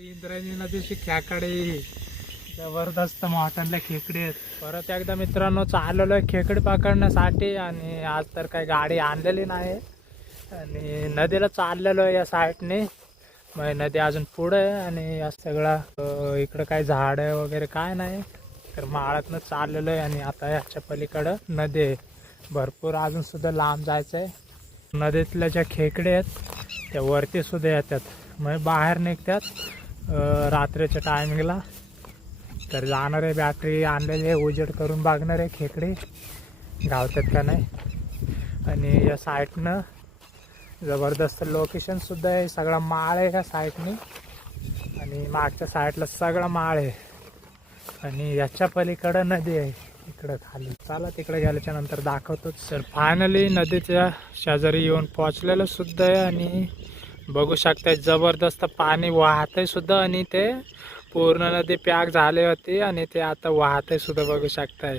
इंद्रायणी नदीची खेकडे जबरदस्त मॉटनला खेकडे आहेत. परत एकदा मित्रांनो चाललेलो आहे खेकडे पकडण्यासाठी आणि आज तर काही गाडी आणलेली नाही. आणि नदीला चाललेलो आहे या साईडने. मग नदी अजून पुढे आहे आणि या सगळा इकडं काय झाडं वगैरे काय नाही. तर माळातनं चाललेलो आहे आणि आता याच्या पलीकडं नदी आहे. भरपूर अजून सुद्धा लांब जायचं आहे नदीतल्या ज्या खेकडे आहेत त्या वरती सुद्धा येतात. मग बाहेर निघतात. रात्रीच्या टायमिंगला तर जाणार आहे बॅटरी आणलेली आहे उजेड करून बघणार आहे खेकडे. गावतात का नाही? आणि या साईडनं जबरदस्त लोकेशनसुद्धा आहे. सगळा माळ आहे या साईडनी आणि मागच्या साईडला सगळा माळ आहे. आणि याच्या पलीकडं नदी आहे. इकडं खाली. चला तिकडे गेल्याच्यानंतर दाखवतोच. सर फायनली नदीच्या शेजारी येऊन पोचलेलं सुद्धा आहे आणि बघू शकताय जबरदस्त पाणी वाहतंय सुद्धा आणि ते पूर्ण नदी पॅक झाले होते आणि ते आता वाहतंय सुद्धा बघू शकताय.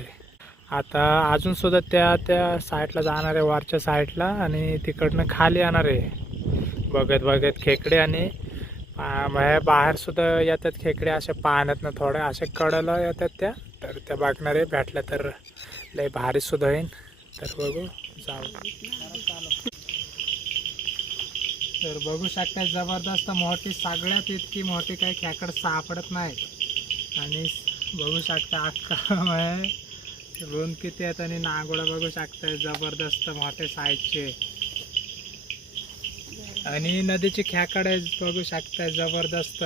आता अजून सुद्धा त्या त्या साईडला जाणार आहे वरच्या साईडला आणि तिकडनं खाली येणार. आहे बघत बघत खेकडे आणि बाहेर सुद्धा येतात खेकडे असे पाण्यातनं थोड्या असे कडला येतात त्या. तर त्या बघणार आहे भेटल्या तर लय भारी सुद्धा येईन तर बघू जाऊ. तर बघू शकता जबरदस्त मोठी सगळ्यात इतकी मोठी काही खेकड सापडत नाही आणि बघू शकता अख्खा रूम किती आहेत आणि नागोडा बघू शकता जबरदस्त मोठे साईजचे आणि नदीची आहे बघू शकताय जबरदस्त.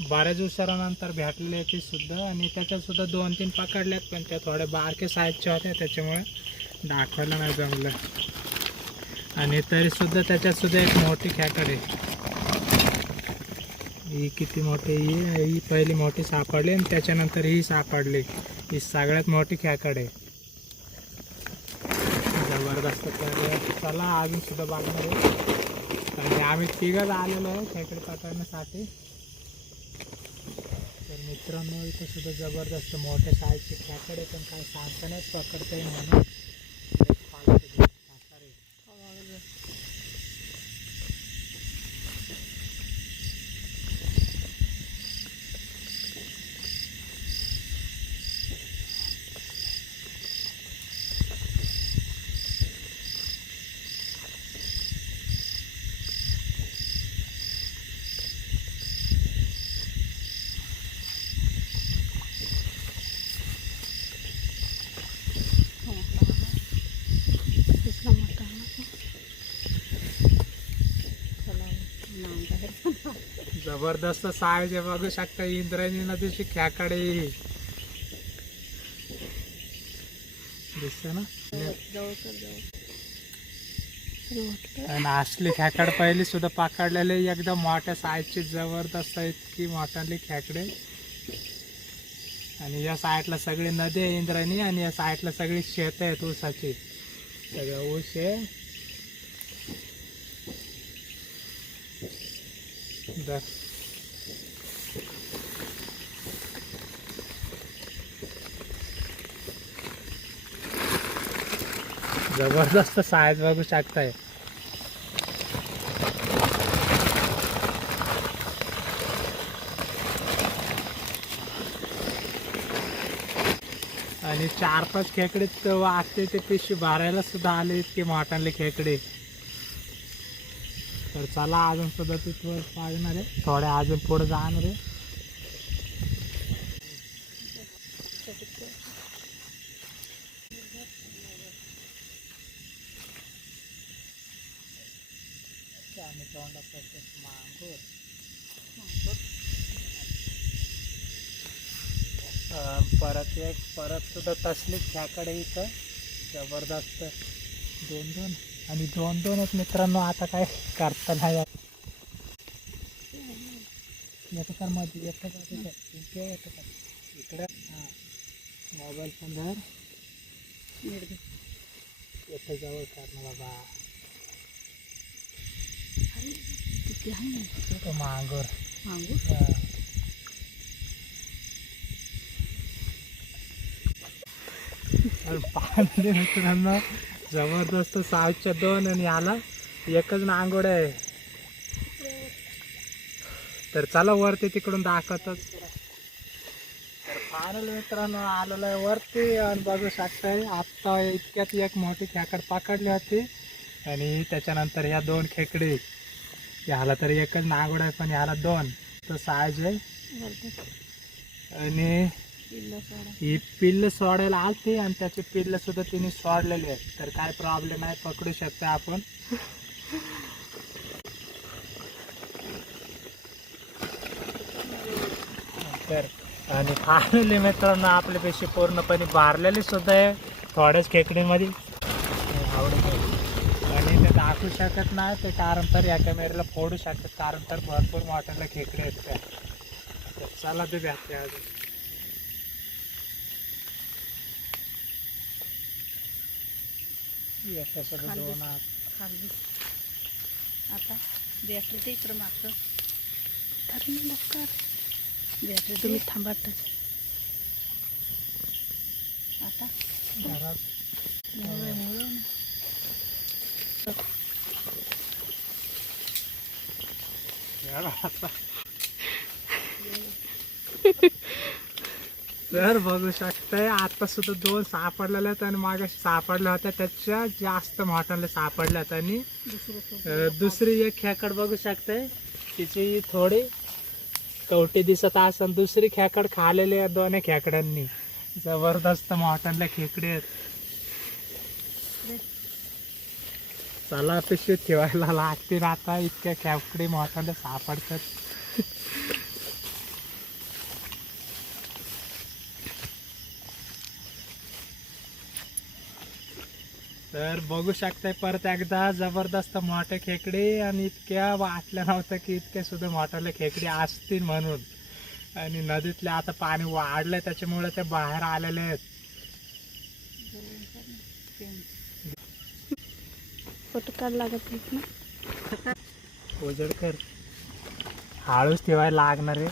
बऱ्याच दिवसानंतर भेटलेले ती सुद्धा. आणि त्याच्यात सुद्धा दोन तीन पकडल्यात पण त्या थोड्या बारके साईजच्या होत्या त्याच्यामुळे दाखवायला नाही जमलं. आणि तरी सुद्धा त्याच्यात सुद्धा एक मोठी खेकडे ही किती मोठी ही ही पहिली मोठी सापडली आणि त्याच्यानंतर ही सापडली. ही सगळ्यात मोठी खेकडे जबरदस्त तर चला अजून सुद्धा बघणार आहे. आणि आम्ही तिघच आलेलो आहे खेकडे पकडण्यासाठी. तर मित्रांनो इथं सुद्धा जबरदस्त मोठ्या साईजचे खेकडे पण काय सांगता नाही पकडता येईल म्हणून जबरदस्त साईज जे बघू शकता इंद्रायणी नदीची खेकडे. ना? आणि असली खेकड पहिली सुद्धा पाकडलेले एकदम मोठ्या साईजची जबरदस्त इतकी मोठाली खेकडे. आणि या साईडला सगळी नदी आहे इंद्रायणी आणि या साईडला सगळी शेत आहेत ऊसाची. सगळं ऊस आहे. दर जबरदस्त साईज बघू शकताय. आणि चार पाच खेकडे वाचते ते पिशवी भरायला सुद्धा आले इतके मोठाले खेकडे. तर चला अजून सुद्धा तिथवर पाहणार आहे. थोड्या अजून पुढे जाणार आहे. तसंच मांगूर. अं, परत एक परत सुद्धा तसलीच खेकडे इथं जबरदस्त दोन दोन आणि दोन दोनच मित्रांनो आता काय करता नाही येत. येतं का मध्ये येतं का तिथं इथे येतं का इकडं हां मोबाईल पण धर येतं जवळ कर ना मांगोर. मित्रांनो जबरदस्त साऊथच्या दोन आणि याला एकच नांगोड आहे. तर चला वरती तिकडून दाखवतच. तर फायनल मित्रांनो आलेलो आहे वरती आणि बघू शकताय आत्ता इतक्यात एक मोठी खेकड पकडली होती. आणि त्याच्यानंतर ह्या दोन खेकडी. ह्याला तर एकच नागोड आहे पण ह्याला दोन. तर सायज आहे. आणि ही पिल्ल सोडायला आलती आणि त्याची पिल्ल सुद्धा तिने सोडलेली आहेत. तर काय प्रॉब्लेम आहे पकडू शकतो आपण. तर आणि फायनली मित्रांनो आपले पेशी पूर्णपणे भारलेली सुद्धा आहे. थोड्याच खेकडीमध्ये. आवडत दाखवू शकत नाही ते कारण तर या कॅमेऱ्याला फोडू शकतात कारण तर भरपूर मोठ्याला खेकडे आहेत त्या. तर चला ते द्या ते अजून. दोन आता. बॅटरी ते इकडं मागचं धरून लवकर. बॅटरी तुम्ही थांबत आता घरात मुळे मुळे ना. तर बघू शकताय आता सुद्धा दोन सापडलेल्या आहेत आणि मागाशी सापडल्या होत्या. त्याच्या जास्त मोठ्याने सापडल्या आहेत आणि दुसरी एक खेकड बघू शकताय. तिची थोडी कवटी दिसत असेल दुसरी खेकड खालेली आहे दोन्ही खेकड्यांनी. जबरदस्त मोठ्याने खेकडे आहेत. चला अपेक्षित ठेवायला लागतील आता इतक्या खेकडी मोठ्याला सापडतात. तर बघू शकताय परत एकदा जबरदस्त मोठे खेकडे आणि इतक्या वाटल्या नव्हतं की इतक्या सुद्धा मोठ्याला खेकडे असतील म्हणून. आणि नदीतले आता पाणी वाढलंय त्याच्यामुळे ते बाहेर आलेले आहेत. फोटो काढ लागत नाहीत ना. उजडकर हळूच ठेवायला लागणार आहे.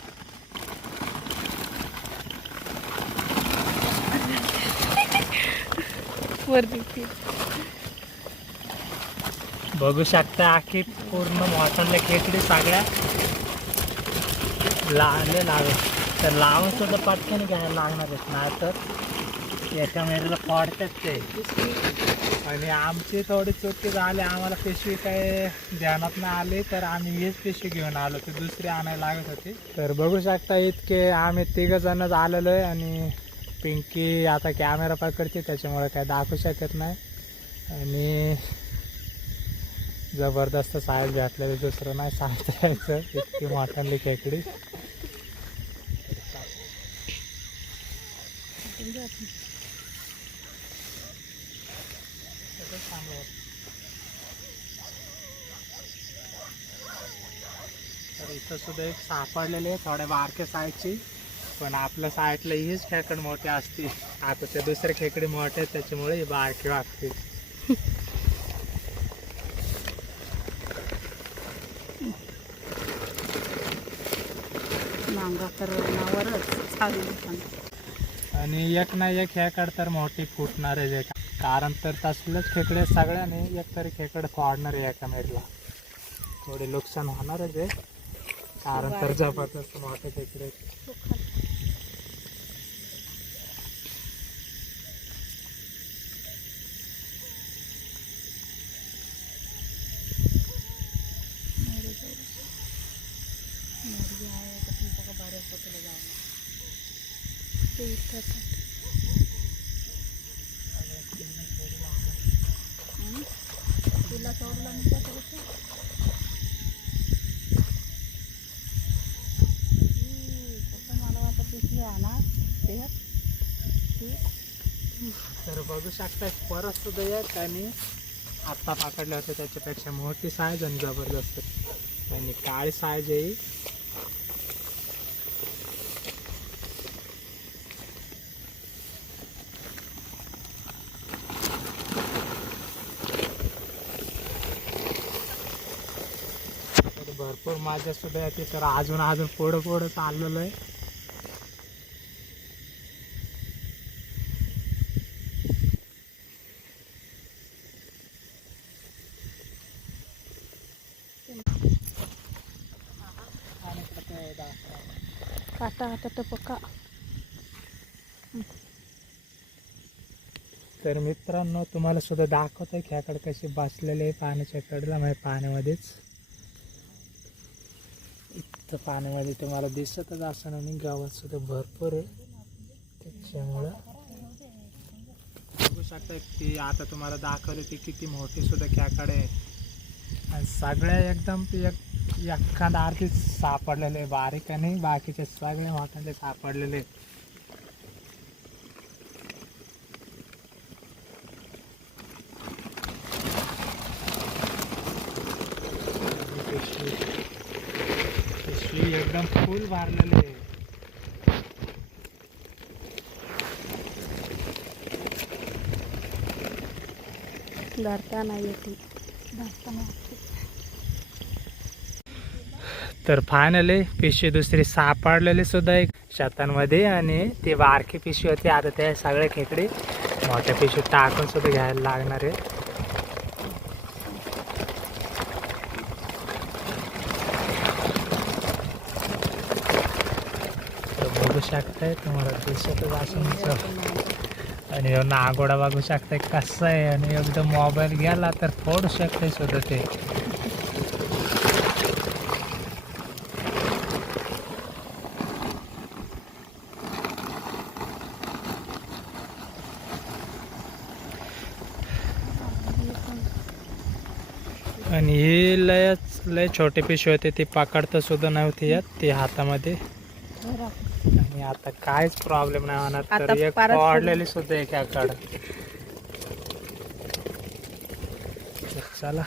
वरती बघू शकता आखी पूर्ण मोठाले खेकडे सगळ्या लावले लागत तर लावून सुद्धा पटकन घ्यायला लागणार आहेत. नाही तर एका मेरेला फोडतात ते. आणि आमची थोडी चुकी झाले आम्हाला पेशवे काय ध्यानात नाही आली तर आम्ही हेच पेशवे घेऊन आलो ते दुसरी आणायला लागत होती. तर बघू शकता इतके आम्ही तिघ जणच आलेलो आहे आणि पिंकी आता कॅमेरा पकडते त्याच्यामुळे काय दाखवू शकत नाही. आणि जबरदस्त साहेब भेटलेलं दुसरं नाही सांगता इतकी मोठ्यांनी खेकडी. तर इथं सुद्धा एक सापडलेले थोड्या बारक्या साईजची. पण आपल्या साईडला हीच खेकड मोठी असते. आता ते दुसरे खेकडे मोठे आहेत त्याच्यामुळे ही बारकी वागते. आणि एक ना एक खेकड तर मोठी फुटणारच आहे. कारण तर तसलंच खेकडे सगळ्यांनी. एक तरी खेकड फोडणार आहे एका मेरला थोडे नुकसान होणारच आहे. कारण तर जबरदस्त मोठे खेकडे आहेत. ते इथं आता. हं? तुला सोडलं मी कसं कसं? ई, कसं मला वाटतं पिशवी आणा ते ती तर बघू शकता परत सुद्धा आहेत आणि आत्ता पाकडल्या होत्या त्याच्यापेक्षा मोठी साईज आणि जबरदस्त. आणि काळी साईज आहे भरपूर माझ्या सुद्धा येते तर अजून अजून पुढं पुढं चाललेलं आहे. काटा आता टपका तर मित्रांनो तुम्हाला सुद्धा दाखवत आहे ह्याकडे कसे बसलेले आहे पाण्याच्या कडेला म्हणजे पाण्यामध्येच. इथं पाण्यामध्ये तुम्हाला दिसतच असं आणि गावात सुद्धा भरपूर आहे. त्याच्यामुळं. बघू शकता ती आता तुम्हाला दाखवली ती किती मोठी सुद्धा ह्याकडे आहे. आणि सगळ्या एकदम ती एक एखादा आरती सापडलेले. बारीक आणि बाकीचे सगळे मोठ्याले सापडलेले. पिशवी एकदम फुल भरलेली धरता नाही येते धरता नाही तर फायनली पिशवी दुसरी सापडलेली सुद्धा एक शेतांमध्ये आणि ती बारकी पिशवी होती. आता त्या सगळे खेकडे मोठ्या पिशवी टाकून सुद्धा घ्यायला लागणार आहे तर बघू शकताय तुम्हाला दिसतच असून आणि नागोडा बघू शकताय कसं आहे. आणि एकदम मोबाईल गेला तर फोडू शकते सुद्धा ते आणि ही लयच लय छोटे पिशवी होते ती पकडता सुद्धा नव्हती यात ती हातामध्ये. आणि आता काहीच प्रॉब्लेम नाही होणार तर आता एक परत पडलेली सुद्धा एक तर चला.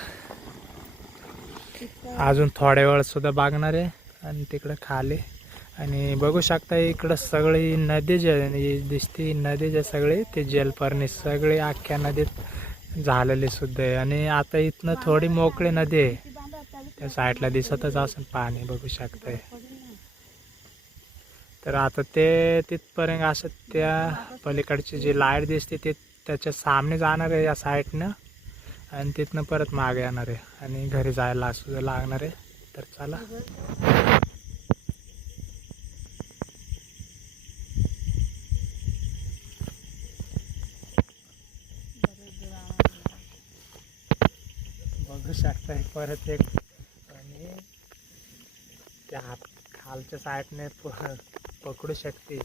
अजून थोड्या वेळ सुद्धा बघणार आहे आणि तिकडं खाली. आणि बघू शकता इकडं सगळी नदी जी आहे, ही दिसते नदी जे सगळी ते जलपर्णी सगळी अख्ख्या नदीत झालेली सुद्धा आहे. आणि आता इथनं थोडी मोकळी नदी आहे. त्या साईडला दिसतच असून पाणी बघू शकताय. तर आता ते तिथपर्यंत असं त्या पलीकडची जी लाइट दिसते ते त्याच्या सामने जाणार आहे या साईडनं. आणि तिथनं परत मागे येणार आहे. आणि घरी जायला सुद्धा लागणार आहे. तर चला. बघू शकताय परत एक. आणि त्या हात खालच्या साईडने पकडू शकते.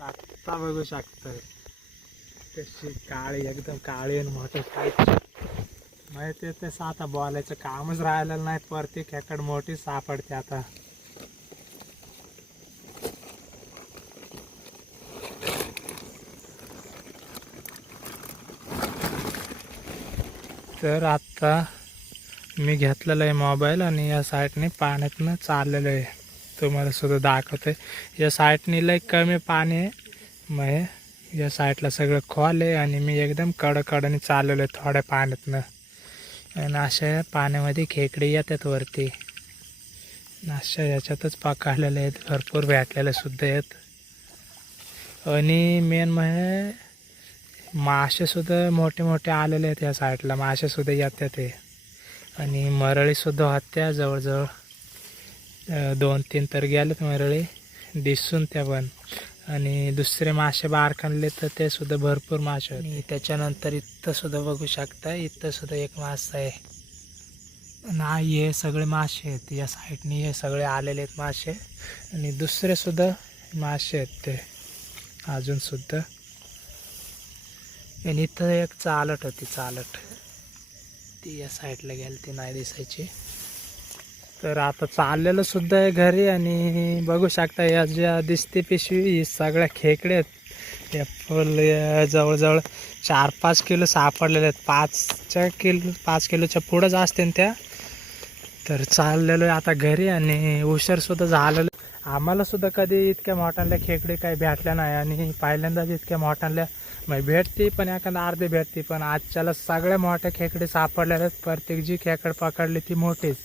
आत्ता बघू शकताय. तशी काळी एकदम काळी आणि मोठी साईज. माहिती आहे तसं आता बोलायचं कामच राहिलेलं नाही. परती खेकड मोठी सापडते आता. तर आत्ता मी घेतलेला आहे मोबाईल आणि या साईडने पाण्यातनं चाललेलं आहे. तुम्हाला सुद्धा दाखवते या साईडने लई कमी पाणी आहे. मग या साईडला सगळं खोल आहे आणि मी एकदम कडकडाने चाललेलो आहे थोड्या पाण्यातनं. आणि अशा पाण्यामध्ये खेकडे येतात वरती. अशा याच्यातच पकडलेले आहेत. भरपूर भेटलेले सुद्धा आहेत. आणि मेन म्हणजे मासेसुद्धा मोठे मोठे आलेले आहेत या साईडला. मासेसुद्धा येतात ते आणि मरळीसुद्धा होत्या जवळजवळ दोन तीन तर गेलेत मरळी. दिसून त्या पण. आणि दुसरे मासे बारखानले तर ते सुद्धा भरपूर मासे होते त्याच्यानंतर इथं सुद्धा बघू शकता इथं सुद्धा एक मासा आहे. नाही हे सगळे मासे आहेत. या साईडने हे सगळे आलेले आहेत मासे. आणि दुसरे सुद्धा मासे आहेत ते. अजून सुद्धा. आणि इथं एक चालट होती चालट. ती या साईडला गेली ती नाही दिसायची. तर आता चाललेलं सुद्धा आहे घरी आणि बघू शकता या ज्या दिसते पिशवी ही सगळ्या खेकडे आहेत. या फुल जवळजवळ चार पाच किलो सापडलेले आहेत. पाचच्या किलो पाच किलोच्या पुढंच असतील त्या. तर चाललेलो आहे आता घरी आणि उशीरसुद्धा झालेलं आम्हाला सुद्धा कधी इतक्या मोठ्याल्या खेकडे काही भेटल्या नाही आणि पहिल्यांदाच इतक्या मोठ्याल्या मग भेटते पण एखादा अर्धे भेटते पण आजच्याला सगळ्या मोठ्या खेकडे सापडलेल्या आहेत. प्रत्येक जी खेकड पकडली ती मोठीच.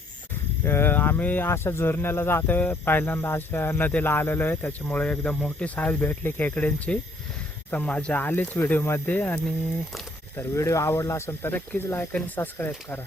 आम्ही अशा झुरण्याला जातो पहिल्यांदा अशा नदीला आलेलो आहे. त्याच्यामुळे एकदम मोठी साईज भेटली खेकड्यांची. तर माझ्या आलीच व्हिडिओमध्ये आणि तर व्हिडिओ आवडला असेल तर नक्कीच लाईक आणि सबस्क्राईब करा.